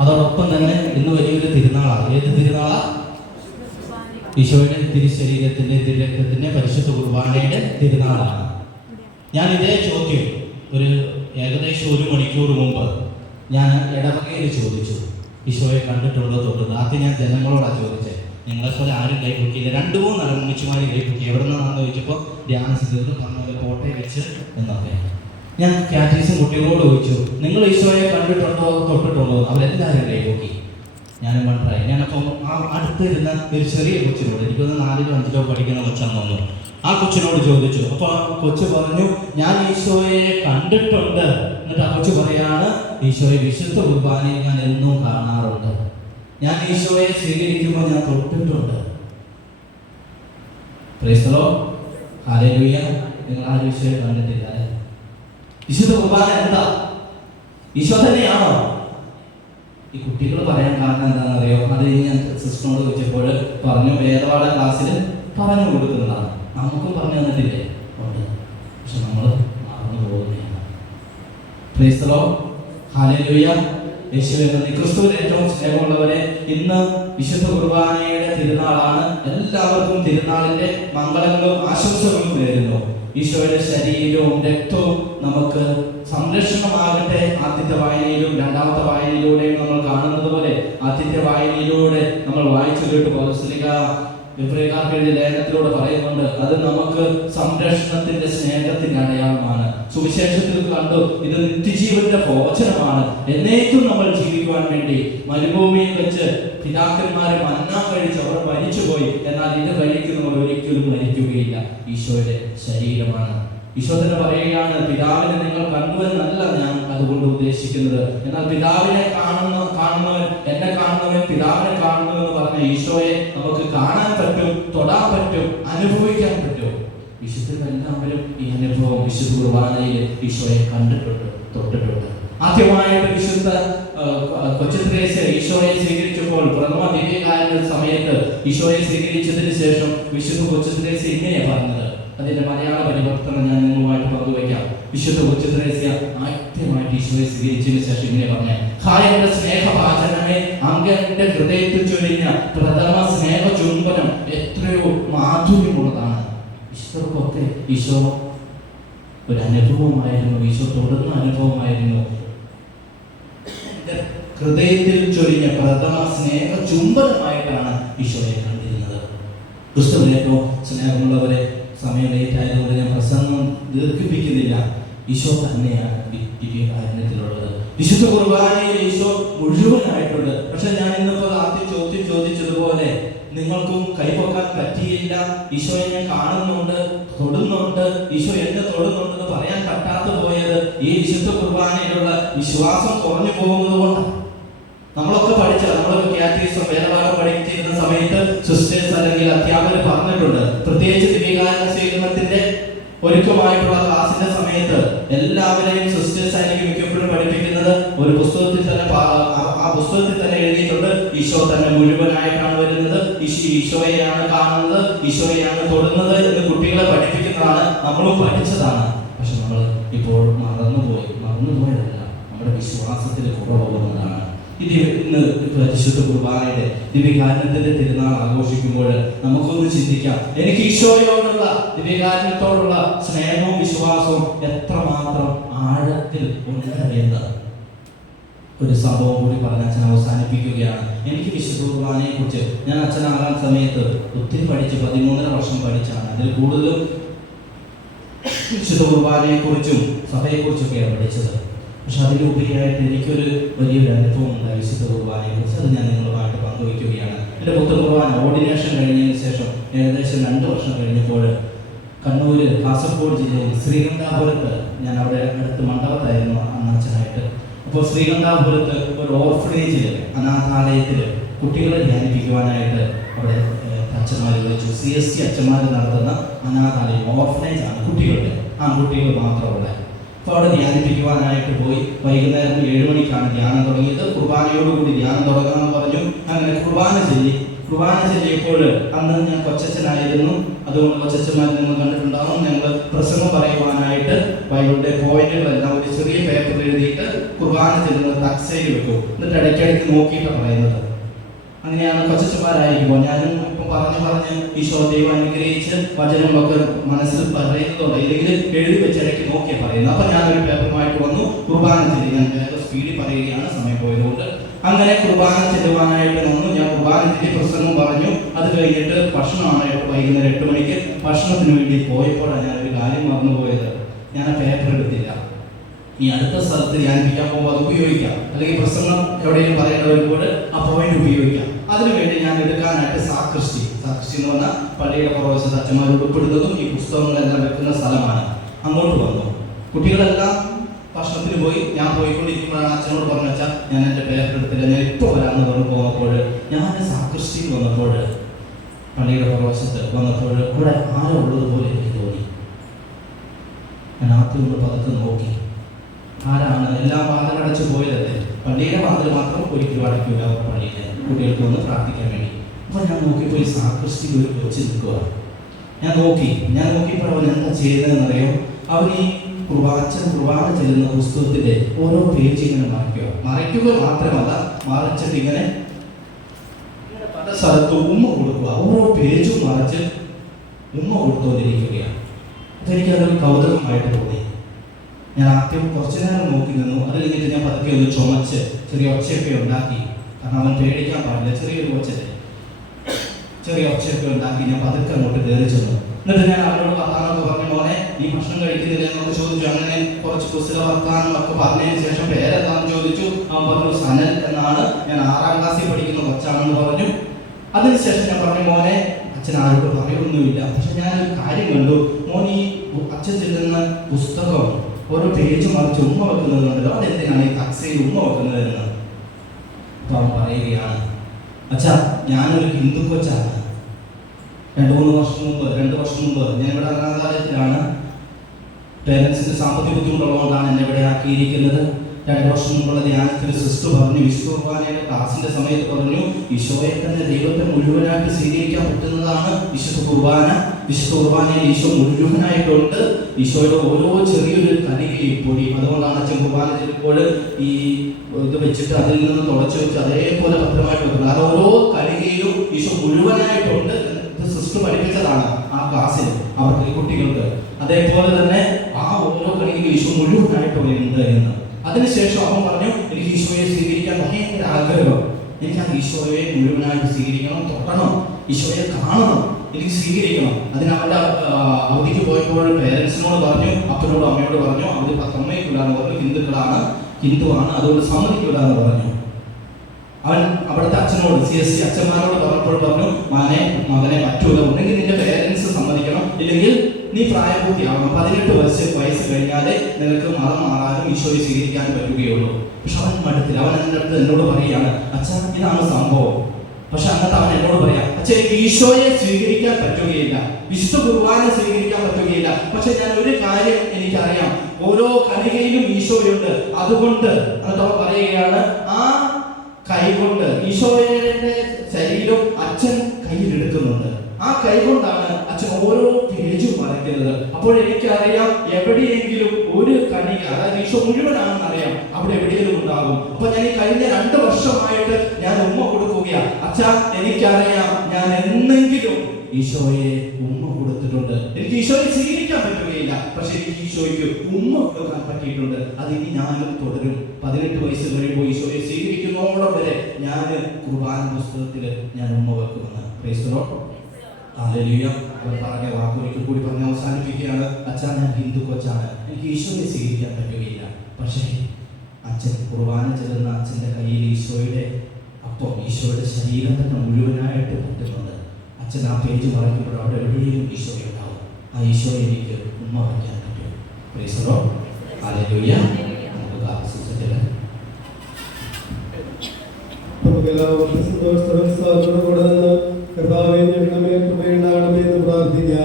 അതോടൊപ്പം തന്നെ ഇന്ന് വലിയൊരു തിരുനാളാണ്. ഏത് തിരുനാളാ? ഈശോയുടെ തിരുശരീരത്തിന്റെ തിരുരക്തത്തിന്റെ പരിശുദ്ധ കുർബാനയുടെ തിരുനാളാണ്. ഞാൻ ഇതേ ചോദ്യം ഏകദേശം 1 മണിക്കൂർ മുമ്പ് ഞാൻ ഇടവകയിൽ ചോദിച്ചു, ഈശോയെ കണ്ടിട്ടുണ്ടോ തൊട്ടുണ്ടോ. ആദ്യം ഞാൻ ജനങ്ങളോടാണ് ചോദിച്ചത്, നിങ്ങളെപ്പോലെ ആരും കൈ പൊക്കിയില്ല. 2-3 അമ്മച്ചിമാര് കൈ പൊക്കി. എവിടെ നിന്നാണെന്ന് ചോദിച്ചപ്പോൾ ധ്യാനസ്ഥിതി പറഞ്ഞ കോട്ടയം വെച്ച് എന്നൊക്കെ. ഞാൻ കാറ്റീസും കുട്ടികളോട് ചോദിച്ചു, നിങ്ങൾ ഈശോയെ കണ്ടിട്ടുണ്ടോ തൊട്ടിട്ടുണ്ടോ? അവരെല്ലാവരും കൈ പൊക്കി. ഞാനും മനസ്സിലായി. ഞാനപ്പം അടുത്തിരുന്ന ഒരു ചെറിയ കൊച്ചിനോട്, എനിക്കൊന്ന് 4-5 പഠിക്കുന്ന കൊച്ചാന്ന് തോന്നുന്നു, ആ കൊച്ചിനോട് ചോദിച്ചു. അപ്പോൾ ആ കൊച്ചു പറഞ്ഞു, ഞാൻ ഈശോയെ കണ്ടിട്ടുണ്ട്. എന്നിട്ട് ആ കൊച്ചു പറയാണ്, ഈശോയെ വിശുദ്ധ കുർബാനയിൽ ഞാൻ എന്നും കാണാറുണ്ട്. ഞാൻ ഈശോയെ സ്വീകരിക്കുമ്പോൾ ഞാൻ തൊട്ടിട്ടുണ്ട്. Praise the Lord, hallelujah. നിങ്ങൾ ആരും ഈശോയെ കണ്ടിട്ടില്ല അല്ലേ? വിശുദ്ധ കുർബാന എന്താ? ഈശോ തന്നെയാണോ? ഈ കുട്ടികൾ പറയാൻ കാരണം എന്താണെന്നറിയോ? അത് ഞാൻ സിസ്റ്ററിനോട് ചോദിച്ചപ്പോൾ പറഞ്ഞു, വേദപാഠ ക്ലാസ്സിൽ പറഞ്ഞു കൊടുക്കുന്നതാണ്. നമുക്കും പറഞ്ഞു തന്നിട്ടില്ലേ? ഉണ്ട്. പക്ഷെ നമ്മൾ മറന്നു പോകുന്നതാണ്. Price the Lord, hallelujah. യേശുവേ നന്ദി. ക്രിസ്തുവിൽ ഏറ്റവും സ്നേഹമുള്ളവരെ, ഇന്ന് വിശുദ്ധ കുർബാനയുടെ തിരുനാളാണ്. എല്ലാവർക്കും തിരുനാളിന്റെ മംഗളങ്ങളും ആശംസകളും നേരുന്നു. ഈശോയുടെ ശരീരവും രക്തവും നമുക്ക് സംരക്ഷണമാകട്ടെ. ആദ്യത്തെ വായനയിലും രണ്ടാമത്തെ വായനയിലൂടെയും നമ്മൾ കാണുന്നത് പോലെ, ആദ്യത്തെ വായനയിലൂടെ നമ്മൾ വായിച്ചു കേട്ട് പൗലോസ്ലീഹ എബ്രായർക്കാർക്ക് എഴുതിയ ലേഖനത്തിലൂടെ പറയുന്നുണ്ട്, അത് നമുക്ക് സംരക്ഷണത്തിന്റെ സ്നേഹത്തിന്റെ അടയാളമാണ്. സുവിശേഷത്തിൽ കണ്ടു, ഇത് നിത്യജീവന്റെ ഭോജനമാണ്. എന്നേക്കും നമ്മൾ ജീവിക്കുവാൻ വേണ്ടി മരുഭൂമിയിൽ വെച്ച് പിതാക്കന്മാരെ മന്ന കഴിച്ച് അവർ മരിച്ചുപോയി. എന്നാൽ ഇത് കഴിക്കുന്നവർ ഒരിക്കലും മരിക്കുകയില്ല. ഈശോയുടെ ശരീരമാണ്. ഈശോ തന്നെ പറയുകയാണ്, പിതാവിനെ നിങ്ങൾ കണ്ടുവെന്നല്ല ഞാൻ അതുകൊണ്ട് ഉദ്ദേശിക്കുന്നത്, എന്നാൽ പിതാവിനെ കാണുന്നവൻ എന്നെ കാണുന്നവൻ പിതാവിനെ കാണുന്നു എന്ന് പറഞ്ഞ ഈശോയെ നമുക്ക് കാണാൻ പറ്റും, തൊടാൻ പറ്റും, അനുഭവിക്കാൻ പറ്റും. വിശുദ്ധരെല്ലാവരും ഈ അനുഭവം വിശുദ്ധ കുർബാനയിൽ ഈശോയെ കണ്ടിട്ടുണ്ട്, തൊട്ടിട്ടുണ്ട്. ആദ്യമായിട്ട് വിശുദ്ധ കൊച്ചുത്രേസ്യ ഈശോയെ സ്വീകരിച്ചപ്പോൾ, പ്രഥമ ദിവ്യകാരുണ്യ സമയത്ത് ഈശോയെ സ്വീകരിച്ചതിന് ശേഷം വിശുദ്ധ കൊച്ചുത്രേസ്യ ഇങ്ങനെയാണ് പറഞ്ഞത്. അതിന്റെ മലയാള പരിവർത്തനം ഞാൻ നിങ്ങളുമായിട്ട് പങ്കുവയ്ക്കാം. വിശുദ്ധ കൊച്ചുത്രേസ്യ ആദ്യമായിട്ട് ഈശോയെ സ്വീകരിച്ചതിന് ശേഷം ഇങ്ങനെ പറഞ്ഞു, ഹായന്റെ സ്നേഹഭാചനമേ, അങ്ങന്റെ ഹൃദയത്തിൽ ചൊരിഞ്ഞ പ്രഥമ സ്നേഹ ചുംബനം എത്രയോ മാധുര്യമുള്ളതാണ്. ഈശോക്കൊക്കെ ഈശോ ഒരു അനുഭവമായിരുന്നു, ഈശോ തൊടുന്ന അനുഭവമായിരുന്നു. ഹൃദയത്തിൽ ചൊരിഞ്ഞ പ്രഥമ സ്നേഹ ചുംബനമായിട്ടാണ് ഈശോയെ കണ്ടിരുന്നത്. ക്രിസ്തുവിൽ ഏറ്റവും സ്നേഹമുള്ളവരെ, സമയം ലേറ്റ് ആയതുകൊണ്ട് ഞാൻ പ്രസംഗം ദീർഘിപ്പിക്കുന്നില്ല. ഈശോ തന്നെയാണ് ദിവ്യകാരുണ്യത്തിലുള്ളത്. വിശുദ്ധ കുർബാനയിൽ ഈശോ മുഴുവനായിട്ടുണ്ട്. പക്ഷെ ഞാൻ ഇന്നിപ്പോൾ ആദ്യം ചോദിച്ചതുപോലെ നിങ്ങൾക്കും കൈപൊക്കാൻ പറ്റിയില്ല. ഈശോയെ ഞാൻ കാണുന്നുണ്ട്, തൊടുന്നുണ്ട്, ഈശോ എന്നെ തൊടുന്നുണ്ടെന്ന് പറയാൻ പറ്റാത്ത പോയത് ഈ വിശുദ്ധ കുർബാനയിലുള്ള വിശ്വാസം കുറഞ്ഞു പോകുന്നത് കൊണ്ടാണ്. നമ്മളൊക്കെ നമ്മളൊക്കെ കാറ്റഗിസം വേദപാഠം പഠിച്ചിരുന്ന സമയത്ത് സിസ്റ്റേഴ്സ് അല്ലെങ്കിൽ അധ്യാപകർ പറഞ്ഞിട്ടുണ്ട്, പ്രത്യേകിച്ച് ദിവ്യകാരുണ്യ സ്വീകരണത്തിന്റെ ഒരുക്കമായിട്ടുള്ള ക്ലാസിന്റെ സമയത്ത് എല്ലാവരെയും സിസ്റ്റേഴ്സ് ആയിരിക്കും മിക്കപ്പോഴും പഠിപ്പിക്കുന്നത്. ഒരു പുസ്തകത്തിൽ തന്നെ ആ പുസ്തകത്തിൽ തന്നെ എഴുതിയിട്ടുണ്ട്, ഈശോ തന്നെ മുഴുവനായിട്ടാണ് വരുന്നത്, ഈശോയെയാണ് കാണുന്നത്, ഈശോയെയാണ് തൊടുന്നത് എന്ന് കുട്ടികളെ പഠിപ്പിക്കുന്നതാണ്. നമ്മളും പഠിച്ചതാണ്. പക്ഷെ നമ്മൾ ഇപ്പോൾ മറന്നുപോയതല്ല, നമ്മുടെ വിശ്വാസത്തിൽ കുറവുള്ളതാണ്. ഇന്ന് പരിശുദ്ധ കുർബാനയുടെ ദിവ്യകാരുണ്യത്തിന്റെ തിരുനാൾ ആഘോഷിക്കുമ്പോൾ നമുക്കൊന്ന് ചിന്തിക്കാം, എനിക്ക് ഈശോയോടുള്ള ദിവ്യകാരുണ്യത്തോടുള്ള സ്നേഹവും വിശ്വാസവും എത്രമാത്രം ആഴത്തിൽ ഉണ്ട് എന്ന്. ഒരു സംഭവം കൂടി പറഞ്ഞ് അച്ഛൻ അവസാനിപ്പിക്കുകയാണ്. എനിക്ക് വിശുദ്ധ കുർബാനയെ കുറിച്ച്, ഞാൻ അച്ഛനാകാൻ സമയത്ത് ഒത്തിരി പഠിച്ച് 13.5 വർഷം പഠിച്ചാണ്. അതിൽ കൂടുതലും വിശുദ്ധ കുർബാനയെ കുറിച്ചും സഭയെ കുറിച്ചൊക്കെയാണ് പഠിച്ചത്. പക്ഷെ അതിലുപരിയായിട്ട് എനിക്കൊരു വലിയൊരു അനുഭവം ഉണ്ടായി വിശുദ്ധ കുർബാനയെ കുറിച്ച്. അത് ഞാൻ നിങ്ങളുമായിട്ട് പങ്കുവയ്ക്കുകയാണ്. എൻ്റെ പുത്ര കുർബാന ഓർഡിനേഷൻ കഴിഞ്ഞതിന് ശേഷം ഏകദേശം 2 വർഷം കഴിഞ്ഞപ്പോൾ കണ്ണൂര്, കാസർഗോഡ് ജില്ലയിൽ ശ്രീകണ്ഠാപുരത്ത്, ഞാൻ അവിടെ അടുത്ത് മണ്ഡപത്തായിരുന്നു അന്നച്ഛനായിട്ട്. അപ്പോൾ ശ്രീകണ്ഠാപുരത്ത് ഒരു ഓർഫനേജിൽ, അനാഥാലയത്തിൽ കുട്ടികളെ ധ്യാനിപ്പിക്കുവാനായിട്ട് അവിടെ അച്ഛന്മാർ വിളിച്ചു. CSC അച്ഛന്മാർ നടത്തുന്ന അനാഥാലയം, ഓർഫനേജ് ആണ്, കുട്ടികളുടെ, ആൺകുട്ടികൾ മാത്രമുള്ള. അപ്പോൾ അവിടെ ധ്യാനിപ്പിക്കുവാനായിട്ട് പോയി. വൈകുന്നേരം 7 മണിക്കാണ് ധ്യാനം തുടങ്ങിയത്. കുർബാനയോടുകൂടി ധ്യാനം തുടങ്ങാമെന്ന് പറഞ്ഞു. അങ്ങനെ കുർബാന ചൊല്ലി കുർബാന ചൊല്ലിയപ്പോൾ അന്ന് ഞാൻ കൊച്ചച്ഛനായിരുന്നു. അതുകൊണ്ട് കൊച്ചച്ഛന്മാരിൽ നിങ്ങൾ കണ്ടിട്ടുണ്ടാവും, ഞങ്ങൾ പ്രസംഗം പറയുവാനായിട്ട് ബൈബിളിന്റെ പോയിന്റുകളെല്ലാം ഒരു ചെറിയ പേപ്പറിൽ എഴുതിയിട്ട് കുർബാന ചെല്ലുന്നത് തക്സയിൽ വെക്കും. എന്നിട്ട് ഇടയ്ക്കിടയ്ക്ക് നോക്കിയിട്ടാണ് പറയുന്നത്. അങ്ങനെയാണ് കൊച്ചച്ഛന്മാരായിരിക്കുമ്പോൾ ഞാനും ഇപ്പം പറഞ്ഞ് ഈശോ ദൈവം അനുഗ്രഹിച്ച് വചനങ്ങളൊക്കെ മനസ്സിൽ പറയുന്നതുകൊണ്ട് ഇല്ലെങ്കിൽ എഴുതി വെച്ചിടയ്ക്ക് നോക്കിയാൽ പറയുന്നത്. അപ്പം ഞാനൊരു പേപ്പറുമായിട്ട് വന്നു കുർബാന ചെല്ലി. ഞാൻ വേറെ സ്പീഡിൽ പറയുകയാണ്, സമയം പോയതുകൊണ്ട്. അങ്ങനെ കുർബാന ചെല്ലുവാനായിട്ട് വന്നു. ഞാൻ കുർബാന ചെല്ലി പ്രസംഗം പറഞ്ഞു. അത് കഴിഞ്ഞിട്ട് ഭക്ഷണമാണ് വൈകുന്നേരം 8 മണിക്ക് ഭക്ഷണത്തിന് വേണ്ടി പോയപ്പോഴാണ് ഞാനൊരു കാര്യം മറന്നുപോയത്. ഞാൻ ആ പേപ്പർ എടുത്തില്ല. ഈ അടുത്ത സ്ഥലത്ത് ഞാൻ ചെയ്യാൻ പോകുമ്പോൾ അത് ഉപയോഗിക്കാം, അല്ലെങ്കിൽ പ്രസംഗം എവിടെയും പറയേണ്ട വരുമ്പോൾ ആ പോയിന്റ് ഉപയോഗിക്കാം. അതിനുവേണ്ടി ഞാൻ എടുക്കാനായിട്ട് സാക്രിസ്റ്റി എന്ന് പറഞ്ഞാൽ പള്ളിയുടെ പുറവശത്ത് അച്ഛന്മാർ ഉൾപ്പെടുന്നതും ഈ പുസ്തകങ്ങളെല്ലാം വെക്കുന്ന സ്ഥലമാണ്. അങ്ങോട്ട് വന്നു. കുട്ടികളെല്ലാം ഭക്ഷണത്തിന് പോയി. ഞാൻ പോയിക്കൊണ്ടിരിക്കുമ്പോഴാണ് അച്ഛനോട് പറഞ്ഞു, വെച്ചാൽ ഞാൻ എൻ്റെ പേപ്പർ എടുത്തില്ല, ഞാൻ ഇപ്പോൾ വരാമെന്ന് പറഞ്ഞു പോകുമ്പോൾ ഞാൻ സാക്രിസ്റ്റിയിൽ വന്നപ്പോൾ, പള്ളിയുടെ പുറവശത്ത് വന്നപ്പോൾ അവിടെ ആരോ ഉള്ളതുപോലെ എനിക്ക് തോന്നി. ഞാൻ ആദ്യം ഒന്ന് പതുക്കെ നോക്കി, ആരാണ്? എല്ലാം വാതിലടച്ച് പോയതല്ലേ, പള്ളിയുടെ വാതിൽ മാത്രം ഒരിക്കലും അടയ്ക്കില്ല പള്ളിയിലെ കുട്ടികൾക്ക് വന്ന് പ്രാർത്ഥിക്കാൻ വേണ്ടി. അപ്പോൾ ഞാൻ നോക്കിയപ്പോൾ ഈ സാക്രിസ്റ്റി ഒരു വെച്ച് നിൽക്കുക. ഞാൻ നോക്കിയപ്പോൾ അവൻ എന്താ ചെയ്യുന്നതെന്നറിയോ? അവർ ഈ കുർബാന ചെല്ലുന്ന പുസ്തകത്തിന്റെ ഓരോ പേജ് ഇങ്ങനെ മറയ്ക്കുക മാത്രമല്ല, മറച്ചിട്ട് ഇങ്ങനെ പല സ്ഥലത്ത് ഉമ്മ കൊടുക്കുക. ഓരോ പേജും മറച്ച് ഉമ്മ കൊടുത്തുകൊണ്ടിരിക്കുകയാണ്. അതെനിക്കതൊരു കൗതുകമായിട്ട് തോന്നി. ഞാൻ ആദ്യം കുറച്ചു നേരം നോക്കി നിന്നു. അത് കഴിഞ്ഞിട്ട് ഞാൻ പതുക്കെ ഒന്ന് ചുമച്ച് ചെറിയ ഒച്ചയൊക്കെ ഉണ്ടാക്കി. കാരണം അവൻ പേടിക്കാൻ പാടില്ല, ചെറിയ ഒച്ചയൊക്കെ ഉണ്ടാക്കി ഞാൻ പതുക്കെ അങ്ങോട്ട് കയറി ചെന്നു. എന്നിട്ട് ഞാൻ അവരോട് വർത്താനമൊക്കെ പറഞ്ഞു, മോനെ നീ ഭക്ഷണം കഴിക്കുന്നില്ല എന്നൊക്കെ ചോദിച്ചു. അങ്ങനെ കുറച്ച് പുസ്തക വർത്താനം ഒക്കെ പറഞ്ഞതിന് ശേഷം പേരെന്താണെന്ന് ചോദിച്ചു. അവൻ പറഞ്ഞു സനൽ എന്നാണ്, ഞാൻ 6ാം ക്ലാസ്സിൽ പഠിക്കുന്ന കൊച്ചാണെന്ന് പറഞ്ഞു. അതിനുശേഷം ഞാൻ പറഞ്ഞു, മോനെ അച്ഛൻ ആരോട് പറയൊന്നുമില്ല, പക്ഷെ ഞാനൊരു കാര്യം കണ്ടു, മോൻ ഈ അച്ഛൻ ചെല്ലുന്ന പുസ്തകം ഓരോ പേജ് മറിച്ച് ഉമ്മ വെക്കുന്നത് കണ്ടല്ലോ, അതെന്തിനാണ് ഈ തക്സയിൽ ഉമ്മ വെക്കുന്നതെന്ന്. അപ്പൊ അവൻ പറയുകയാണ്, അച്ഛാ ഞാനൊരു ഹിന്ദു കൊച്ചാണ്. 2 വർഷം മുമ്പ് ഞാൻ ഇവിടെ അനാഥാലയത്തിലാണ്. പേരൻസിന്റെ സാമ്പത്തിക ബുദ്ധിമുട്ടുള്ളതുകൊണ്ടാണ് എന്നെ ഇവിടെ ആക്കിയിരിക്കുന്നത്. 2 വർഷം മുമ്പുള്ള ധ്യാനത്തിൽ സിസ്റ്റർ പറഞ്ഞു, വിശുദ്ധ കുർബാനയുടെ ക്ലാസിന്റെ സമയത്ത് പറഞ്ഞു, ഈശോയെ തന്നെ ദൈവത്തെ മുഴുവനായിട്ട് സ്വീകരിക്കാൻ പറ്റുന്നതാണ് വിശുദ്ധ കുർബാനയിൽ ഈശോ മുഴുവനായിട്ടുണ്ട്. ഈശോയുടെ ഓരോ ചെറിയൊരു കണികയും പൊടിയും, അതുകൊണ്ടാണ് അച്ഛൻ കുർബാന ചെല്ലുമ്പോൾ ഈ ഇത് വെച്ചിട്ട് അതിൽ നിന്ന് തുടച്ചു വെച്ച് അതേപോലെ ഭദ്രമായിട്ട് വെക്കുന്നത്. അത് ഓരോ കണികയിലും ഈശോ മുഴുവനായിട്ടുണ്ട്. സിസ്റ്റർ പഠിപ്പിച്ചതാണ് ആ ക്ലാസ്സിൽ അവർക്ക് കുട്ടികൾക്ക്. അതേപോലെ തന്നെ ആ ഓരോ കണികയിലും ഈശോ മുഴുവനായിട്ടുണ്ട് എന്ന്. അതിനുശേഷം അവൻ പറഞ്ഞു, എനിക്ക് ഈശോയെ സ്വീകരിക്കാൻ ഭയങ്കര ആഗ്രഹം. എനിക്ക് ആ ഈശോയെ മുഴുവനായിട്ട് സ്വീകരിക്കണം, തൊട്ടണം, ഈശോയെ കാണണം, എനിക്ക് സ്വീകരിക്കണം. അതിന് അവൻ്റെ അവധിക്ക് പോയപ്പോൾ പേരൻസിനോട് പറഞ്ഞു, അപ്പനോടും അമ്മയോട് പറഞ്ഞു, അവര് സമ്മതിക്കില്ലാന്ന് പറഞ്ഞു, ഹിന്ദുവാണ്, അതുകൊണ്ട് സമ്മതിക്കില്ലാന്ന് പറഞ്ഞു. അവൻ അവിടുത്തെ അച്ഛനോട് CSC അച്ഛന്മാരോട് പറഞ്ഞപ്പോൾ പറഞ്ഞു, മകനെ പറ്റൂല, ഉണ്ടെങ്കിൽ നിന്റെ പേരൻസ് സമ്മതിക്കണം, ഇല്ലെങ്കിൽ നീ പ്രായപൂർത്തിയാവണം, 18 വയസ്സ് കഴിഞ്ഞാലേ നിനക്ക് മതം മാറാനും ഈശോയെ സ്വീകരിക്കാനും പറ്റുകയുള്ളൂ. പക്ഷെ അവൻ മടുത്തില്ല. അവൻ എൻ്റെ അടുത്ത് എന്നോട് പറയുകയാണ്, അച്ഛാ ഇതാണ് സംഭവം. പക്ഷെ അന്നത്തെ അവൻ എന്നോട് പറയാം, അച്ഛാ എനിക്ക് ഈശോയെ സ്വീകരിക്കാൻ പറ്റുകയില്ല, വിശുദ്ധ കുർബാന സ്വീകരിക്കാൻ പറ്റുകയില്ല. പക്ഷെ ഞാൻ ഒരു കാര്യം എനിക്കറിയാം, ഓരോ കണികയിലും ഈശോയുണ്ട്. അതുകൊണ്ട് എന്നിട്ട് അവൻ പറയുകയാണ്, ആ കൈകൊണ്ട് ഈശോയുടെ ശരീരം അച്ഛൻ കയ്യിലെടുക്കുന്നുണ്ട്. ആ കൈകൊണ്ടാണ് അച്ഛൻ ഓരോ പേജും വരയ്ക്കുന്നത്. അപ്പോൾ എനിക്കറിയാം, എവിടെയെങ്കിലും ഒരു കണിക, അതായത് ഈശോ മുഴുവനാണെന്ന് അറിയാം, അവിടെ എവിടെയെങ്കിലും ഉണ്ടാകും. അപ്പൊ ഞാൻ ഈ കഴിഞ്ഞ 2 വർഷമായിട്ട് ഞാൻ ഉമ്മ കൊടുക്കുകയാണ്. അച്ഛാ എനിക്കറിയാം, ഞാൻ എന്നെങ്കിലും ഈശോയെ ഉമ്മ കൊടുത്തിട്ടുണ്ട്. എനിക്ക് ഈശോയെ സ്വീകരിക്കാൻ പറ്റുകയില്ല, പക്ഷെ എനിക്ക് ഈശോയ്ക്ക് ഉമ്മ കൊടുക്കാൻ പറ്റിയിട്ടുണ്ട്. അതിനി ഞാനും തുടരും. 18 വയസ്സ് കഴിയുമ്പോൾ ഈശോയെ സ്വീകരിക്കുന്നതോടെ വരെ ഞാൻ കുർബാന പുസ്തകത്തിൽ ഞാൻ ഉമ്മ വെക്കുമെന്ന്. Praise the Lord. ഹല്ലേലൂയ. അവൻ പറഞ്ഞ വാക്കൊരിക്കൽ കൂടി പറഞ്ഞ് അവസാനിപ്പിക്കുകയാണ്, അച്ഛാ ഞാൻ ഹിന്ദു കൊച്ചാണ്, എനിക്ക് ഈശോയെ സ്വീകരിക്കാൻ പറ്റുകയില്ല, പക്ഷേ അച്ഛൻ കുർബാന ചെല്ലുന്ന അച്ഛൻ്റെ കയ്യിൽ ഈശോയുടെ ശരീരം തന്നെ മുഴുവനായിട്ട് പറ്റുന്നുണ്ട്. അച്ഛൻ ആ പേജ് മറയ്ക്കുമ്പോൾ അവിടെ എവിടെയും ഈശോയെ ഉണ്ടാവും. ആ ഈശോയെ എനിക്ക് ഉമ്മ വയ്ക്കാൻ പറ്റും. Price the Lord. ഹല്ലേലൂയ. നമുക്കെല്ലാവർക്കും സന്തോഷത്തോടെ കൂടെ നിന്ന് കർത്താവേ ഞങ്ങളുടെ മേൽ കൃപയുണ്ടാകണമേ എന്ന് പ്രാർത്ഥിക്കാം.